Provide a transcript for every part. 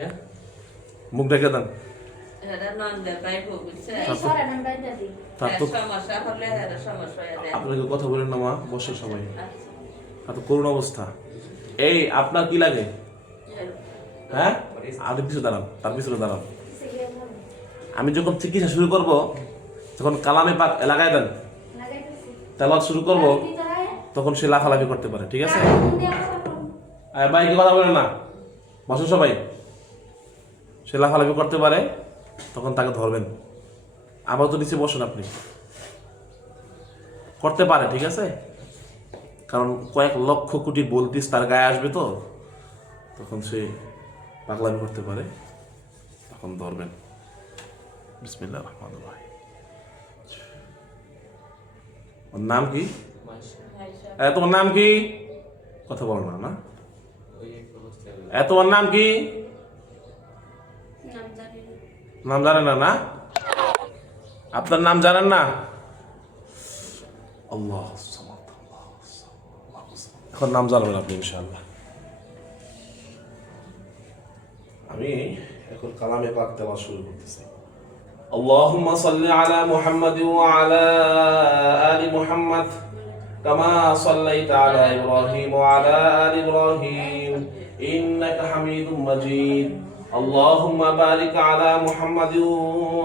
হ্যাঁ? মুখ ডেকে দেন। হয়ে আপনাকে কথা বলেন না মা। বসে সবাই। আচ্ছা। এত করুণ অবস্থা। এই আপনার কি লাগে? হ্যাঁ? আপনি পিছু দাঁড়ান। তার পিছনে দাঁড়ান। আমি যখন চিকিৎসা শুরু করব তখন কালামে পাক লাগাই দেন। তেলাওয়াত শুরু করব তখন সে লাফালাফি করতে পারে ঠিক আছে? দিয়ে কথা আর ভাইকে কথা বলেন না? বসো সবাই। সে লাফালাফি করতে পারে তখন তাকে ধরবেন। আবার তো নিচে বসেন আপনি। করতে পারে ঠিক আছে? কারণ কয়েক লক্ষ কোটি বলতিস তার গায়ে আসবে তো তখন সে পাগলামি করতে পারে তখন ধরবেন। বিসমিল্লাহ রহমান রহিম। ওর নাম কি? তোমার নাম কি? কথা বলো না না। তোমার নাম কি। নাম জানেন না না আপনার নাম জানেন না আল্লাহ সামাদ, আল্লাহ সামাদ, আল্লাহ সামাদ। এখন নাম জানবেন আপনি ইনশাআল্লাহ আমি এখন কালামে পাক দেওয়া শুরু করতেছি اللهم صل على محمد وعلى آل محمد كما صليت على إبراهيم وعلى آل إبراهيم إنك حميد مجيد اللهم بارك على محمد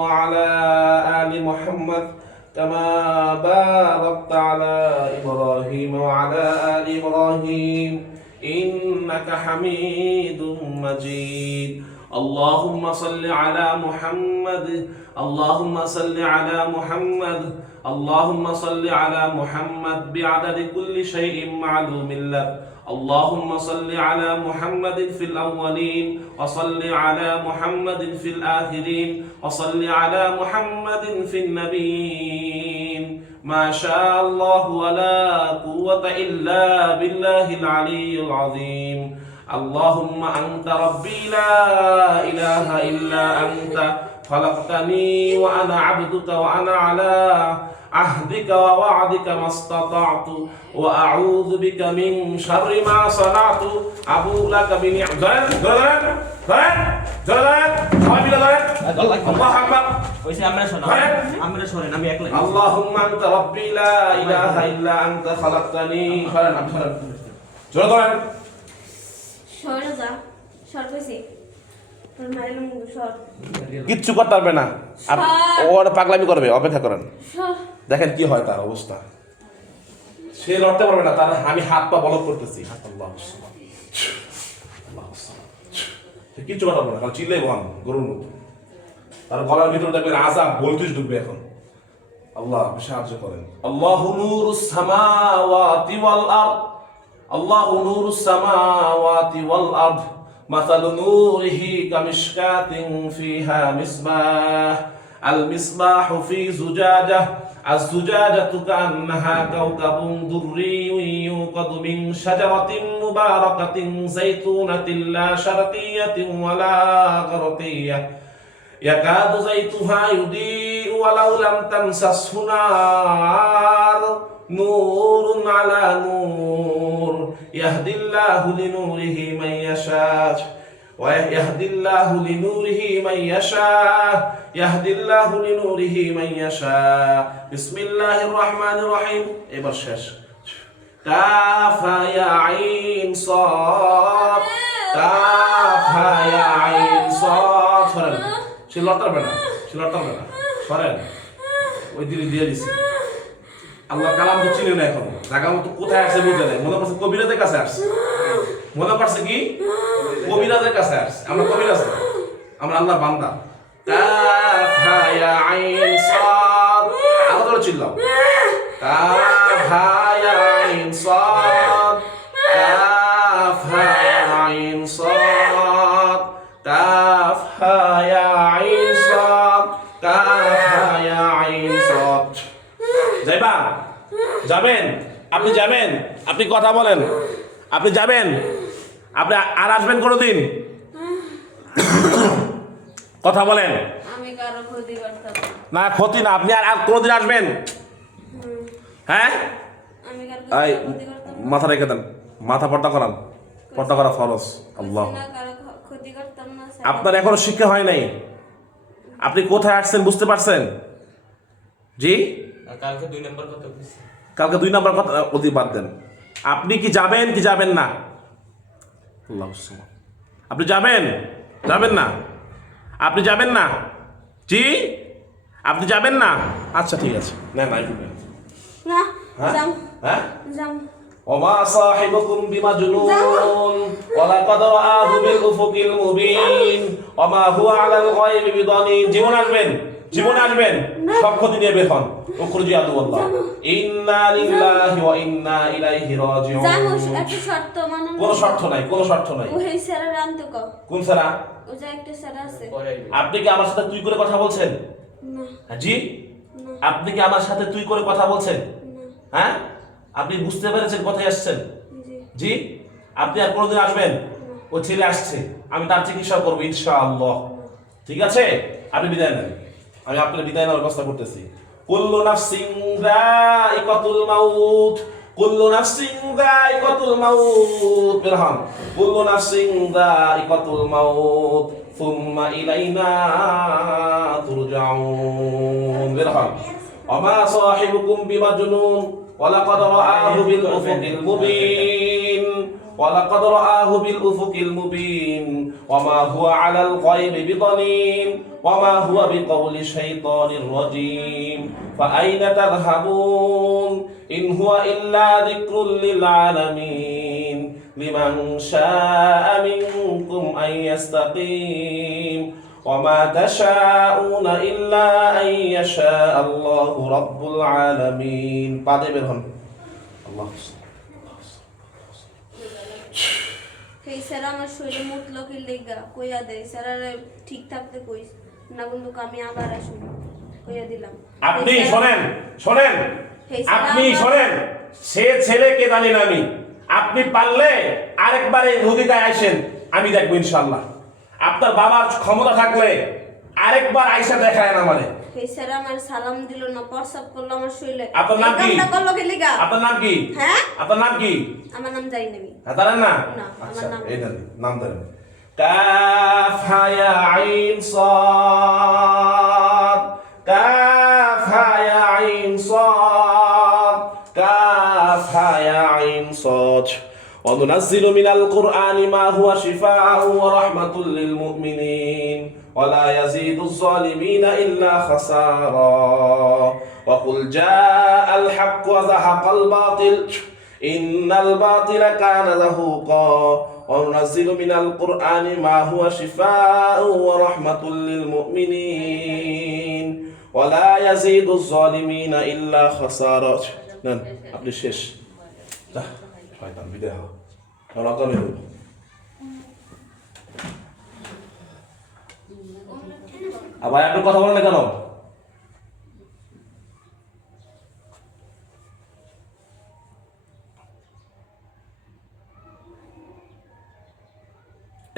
وعلى آل محمد كما باركت على إبراهيم وعلى آل إبراهيم. إنك حميد مجيد. اللهم صل على محمد. اللهم صل على محمد. اللهم صل على محمد بعدد كل شيء معلوم لك. اللهم صل على محمد في الأولين وصل على محمد في الآخرين وصل على محمد في النبيين. ما شاء الله ولا قوة إلا بالله العلي العظيم. اللهم أنت ربي لا إله إلا أنت. خلقتني وأنا عبدك وأنا على عهدك ووعدك ما استطعت وأعوذ بك من شر ما صنعت أبو لك بنعمتك الله أكبر ওইসে আমরা শোনো হ্যাঁ? আমরা শোনেন আমি একলাই اللهم أنت ربي لا إله إلا أنت خلقتني شرن شرن জোরে ধরেন সরে যা সর কইছি কিচ্ছু করতে পারবে না। আর ও আর পাগলামি করবে অপেক্ষা করেন। দেখেন কি হয় তার অবস্থা। সে লড়তে পারবে না তার আমি হাত পা বলক করতেছি। আল্লাহ কিচ্ছু কথা বলবে না কারণ চিল্লাই বহান গরুর মতো। তার গলার ভিতরে দেখবেন আজাব বলতিস ঢুকবে এখন। আল্লাহ সাহায্য করেন। আল্লাহ নূরুস সামাওয়াতি ওয়াল আরদ। আল্লাহ নূরুস সামাওয়াতি ওয়াল আরদ। مثل نوره كمشكاة فيها مصباح. المصباح في زجاجة الزجاجة كأنها كوكب دري يوقد من شجرة مباركة زيتونة لا شرقية ولا غربية. يكاد زيتها يضيء ولو لم تمسسه نار. نور على نور يهدي الله لنوره من يشاء ويهدي الله لنوره من يشاء يهدي الله لنوره من يشاء بسم الله الرحمن الرحيم এবার শেষ কাফা ইয়া আইন সাদ কাফা ইয়া আইন সাদ সরেন সে লড়তে পারবে না সে লড়তে পারবে না সরেন ওই দিকে দিয়ে দিছি আল্লাহ কালাম তো চিনি না এখন। জায়গা মতো কোথায় আসছে বুঝতে নেই। মনে করছে কবিরাজের কাছে আসছে। মনে করছে কি? কবিরাজের কাছে আসছে। আমরা কবিরাজ না। আমরা আল্লাহ বান্দা। আরও ধরে চিল্লাও। কাফা ইয়া যাবেন? আপনি যাবেন? আপনি কথা বলেন। আপনি যাবেন? আপনি আর আসবেন কোনোদিন? কথা বলেন। না। ক্ষতি না। আপনি আর কোনোদিন আসবেন? হ্যাঁ। মাথা রেখে দেন। মাথা পর্দা করান। পর্দা করা ফরজ। আল্লাহ। আপনার এখনও শিক্ষা হয় নাই। আপনি কোথায় আসছেন বুঝতে পারছেন? জি? কালকে দুই নম্বর কত বুঝছি কালকে দুই নাম্বার কথা অতি বাদ দেন আপনি কি যাবেন কি যাবেন না আল্লাহ সাল্লাম। আপনি যাবেন যাবেন না আপনি যাবেন না জি আপনি যাবেন না আচ্ছা ঠিক আছে না না একটু নেন। না হ্যাঁ যাম হ্যাঁ যাম وما صاحبكم بمجنون ولقد رآه بالأفق المبين وما هو على الغيب بضنين জীবন আসবেন জীবন আসবেন সব ক্ষতি নিয়ে বের হন। উখরুজি আদু আল্লাহ। ইন্না লিল্লাহি ওয়া ইন্না ইলাইহি রাজিউন। একটা শর্ত মানে কোনো শর্ত নাই কোনো শর্ত নাই। ও হেই স্যারের আনতে ক। কোন সারা ও যে একটা স্যার আছে। আপনি কি আমার সাথে তুই করে কথা বলছেন? না। হ্যাঁ, জি? আপনি কি আমার সাথে তুই করে কথা বলছেন? না। হ্যাঁ? আপনি বুঝতে পেরেছেন কোথায় আসছেন? জি। জি? আপনি আর কোনোদিন আসবেন? ও ছেলে আসছে। আমি তার চিকিৎসা করব ইনশাআল্লাহ। ঠিক আছে? আপনি বিদায় নেন। আমি আপনার বিদায় নেওয়ার ব্যবস্থা করতেছি। কুল্লু নাফসিং যায়িকাতুল মাউত, কুল্লু নাফসিং যায়িকাতুল মাউত বিরহাম কুল্লু নাফসিং যায়িকাতুল মাউত, সুম্মা ইলাইনা তুরজাউন বিরহাম ওমা সাহিবুকুম বিমাজনুন ওয়ালাকাদ রাআহু বিল উফুকিল মুবিন। ولقد رآه بالأفق المبين وما هو على الغيب بضنين وما هو بقول شيطان رجيم فأين تذهبون إن هو إلا ذكر للعالمين لمن شاء منكم أن يستقيم وما تشاءون إلا أن يشاء الله رب العالمين بعد برهم الله স্যার আমার শরীরে মুতলো কি লেগা কইয়া দেয়। স্যার ঠিক থাকতে কইস। না কিন্তু আমি আবার আসুন। কইয়া দিলাম। আপনি শোনেন শোনেন। আপনি শোনেন সে ছেলেকে জানি না আমি। আপনি পারলে আরেকবার এই রোগীটায় আসেন আমি দেখব ইনশাল্লাহ আপনার বাবার ক্ষমতা থাকলে আরেকবার আইসা দেখায় না মানে সেই স্যার আমার সালাম দিল না প্রস্তাব করলো আমার শরীরে আপনার নাম কি? এই কামটা করলো কি লেগা আপনার নাম কি হ্যাঁ আপনার নাম কি আমার নাম জানি না আমি হ্যাঁ জানেন না না, আমার আচ্ছা নাম- এই দেন নাম দেন কাফ হায়া আইন সাদ কাফ হায়া আইন সাদ কাফ হায়া আইন সাদ وننزل من القرآن ما هو شفاء ورحمة للمؤمنين ولا يزيد الظالمين إلا خسارا وقل جاء الحق وزهق الباطل إن الباطل كان زهوقا وننزل من القرآن ما هو شفاء ورحمة للمؤمنين ولا يزيد الظالمين إلا خسارا নেন আপনি শেষ যাহ, শয়তান বিদায় হও এখন অজ্ঞান হয়ে যাবো। আবার আপনি কথা বলেন কেন?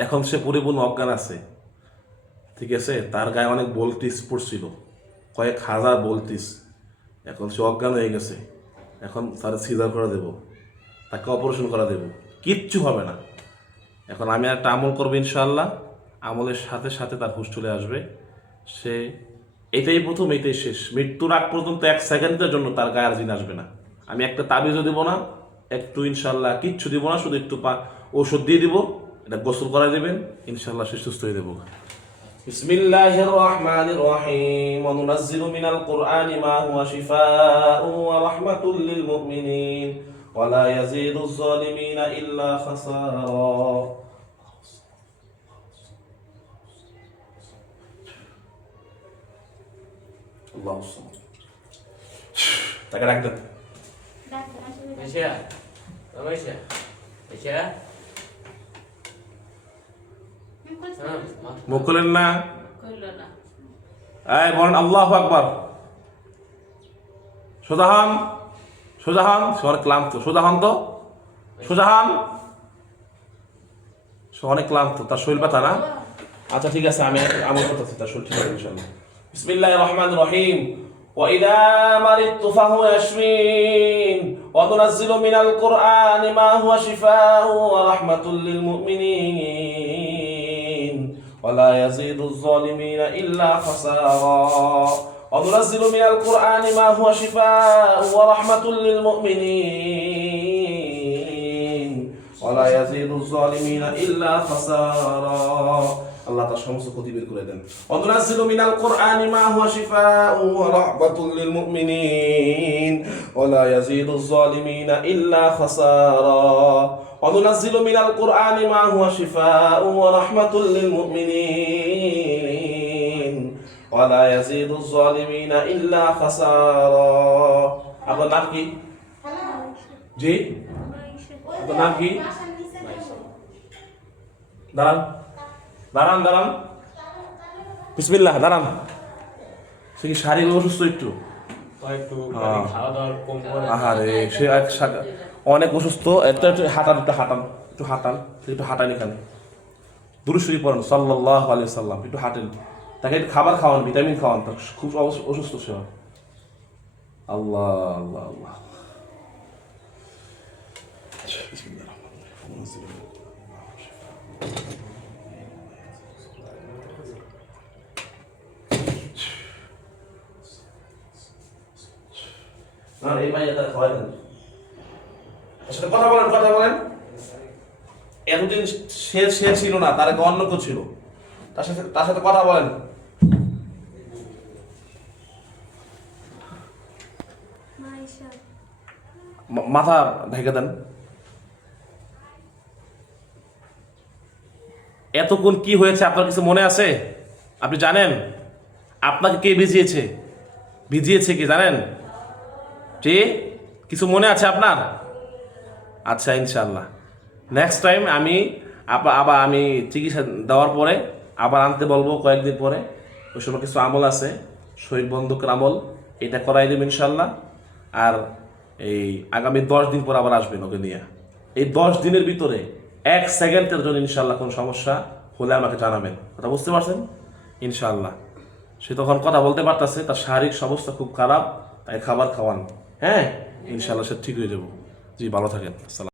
এখন সে পরিপূর্ণ অজ্ঞান আছে, ঠিক আছে? তার গায়ে অনেক বলতিস পড়ছিল, কয়েক হাজার বলতিস। এখন সে অজ্ঞান হয়ে গেছে। এখন তার সিজার করে দেব, তাকে অপারেশন করা দেব। কিচ্ছু হবে না। এখন আমি একটা আমল করব ইনশাল্লাহ আমলের সাথে সাথে তার হুশ চলে আসবে সে এটাই প্রথম এটাই শেষ মৃত্যুর আগ পর্যন্ত এক সেকেন্ডের জন্য তার গায়ে আর জিন আসবে না আমি একটা তাবিজও দিব না একটু ইনশাল্লাহ কিচ্ছু দিব না শুধু একটু পা ওষুধ দিয়ে দিব এটা গোসল করা দেবেন ইনশাল্লাহ সে সুস্থ হয়ে দেবো بسم الله الرحمن الرحيم وننزل من القرآن ما هو شفاء ورحمة للمؤمنين ولا يزيد الظالمين إلا خسارا আল্লাহ তাকে ডাকবেন মুখ করলেন না এই বলেন আল্লাহ আকবার সুজাহান সোজাহান সে অনেক ক্লান্ত সোজাহান তো সোজাহান সে ক্লান্ত তার শরীর ব্যথা না আচ্ছা ঠিক আছে আমি আমল করতেছি তার শরীর ঠিক আছে ইনশাল্লাহ بسم الله الرحمن الرحيم. وإذا مرضت فهو يشفين. وننزل من القرآن ما هو شفاء ورحمة للمؤمنين. ولا يزيد الظالمين إلا خسارا. وننزل من القرآن ما هو شفاء ورحمة للمؤمنين. ولا يزيد الظالمين إلا خسارا. আল্লাহ তার সমস্ত ক্ষতি বের করে দেন। অতনাসিলু মিনাল কোরআনি মা হুয়া শিফাউ ওয়া রাহমাতুল লিল মুমিনিন ওয়া লা ইয়াজিদুজ জালিমিনা ইল্লা খাসারা। অতনাসিলু মিনাল কোরআনি মা হুয়া শিফাউ ওয়া রাহমাতুল লিল মুমিনিন ওয়া লা ইয়াজিদুজ জালিমিনা ইল্লা খাসারা। আপনার নাম কি? জি? আপনার নাম কি? দাঁড়ান। দাঁড়ান দাঁড়ান। বিসমিল্লাহ দাঁড়ান। সে কি শারীরিক অসুস্থ একটু? আহারে সে অনেক অসুস্থ। একটু হাঁটান একটু হাঁটান একটু হাঁটান। সে একটু হাঁটান এখানে দুরুশ্বরী পড়েন সাল্লাহ আলিয়া সাল্লাম একটু হাঁটেন। তাকে একটু খাবার খাওয়ান ভিটামিন খাওয়ান। তার খুব অসুস্থ সে আল্লাহ আল্লাহ আল্লাহ। না এই ভাই এটা খাওয়াই দেন। তার সাথে কথা বলেন কথা বলেন। এতদিন সে সে ছিল না, তার আগে অন্য কেউ ছিল। তার সাথে তার সাথে কথা বলেন। মাথা ঢেকে দেন। এতক্ষণ কি হয়েছে? আপনার কিছু মনে আছে? আপনি জানেন? আপনাকে কে ভিজিয়েছে? ভিজিয়েছে কি, জানেন? যে কিছু মনে আছে আপনার? আচ্ছা ইনশাল্লাহ নেক্সট টাইম আমি আবার আমি চিকিৎসা দেওয়ার পরে আবার আনতে বলব কয়েকদিন পরে। ওই সময় কিছু আমল আছে শহীদ বন্ধুকের আমল। এটা করাই দেব ইনশাল্লাহ আর এই আগামী দশ দিন পর আবার আসবেন ওকে নিয়ে। এই দশ দিনের ভিতরে এক সেকেন্ডের জন্য ইনশাল্লাহ কোনো সমস্যা হলে আমাকে জানাবেন। কথা বুঝতে পারছেন? ইনশাল্লাহ সে তখন কথা বলতে পারতেছে, তার শারীরিক সমস্যা খুব খারাপ, তাই খাবার খাওয়ান। হ্যাঁ? ইনশাল্লাহ সে ঠিক হয়ে যাব। জি ভালো থাকেন। আসসালাম